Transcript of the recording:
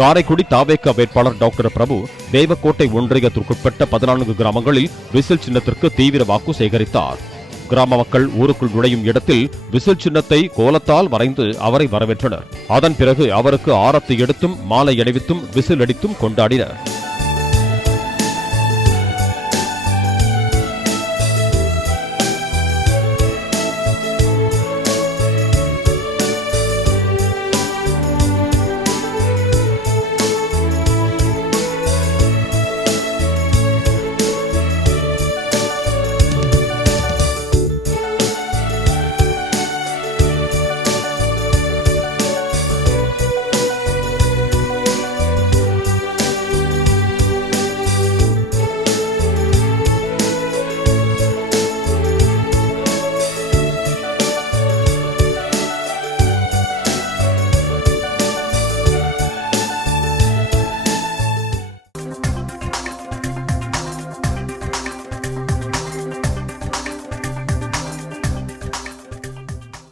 காரைக்குடி தாவேக வேட்பாளர் டாக்டர் பிரபு தேவக்கோட்டை ஒன்றியத்திற்குட்பட்ட 14 கிராமங்களில் விசில் சின்னத்திற்கு தீவிர வாக்கு சேகரித்தார். கிராம மக்கள் ஊருக்குள் நுழையும் இடத்தில் விசில் சின்னத்தை கோலத்தால் வரைந்து அவரை வரவேற்றனர். அதன் பிறகு அவருக்கு ஆரத்தி எடுத்தும் மாலை அணிவித்தும் விசில் அடித்தும் கொண்டாடினர்.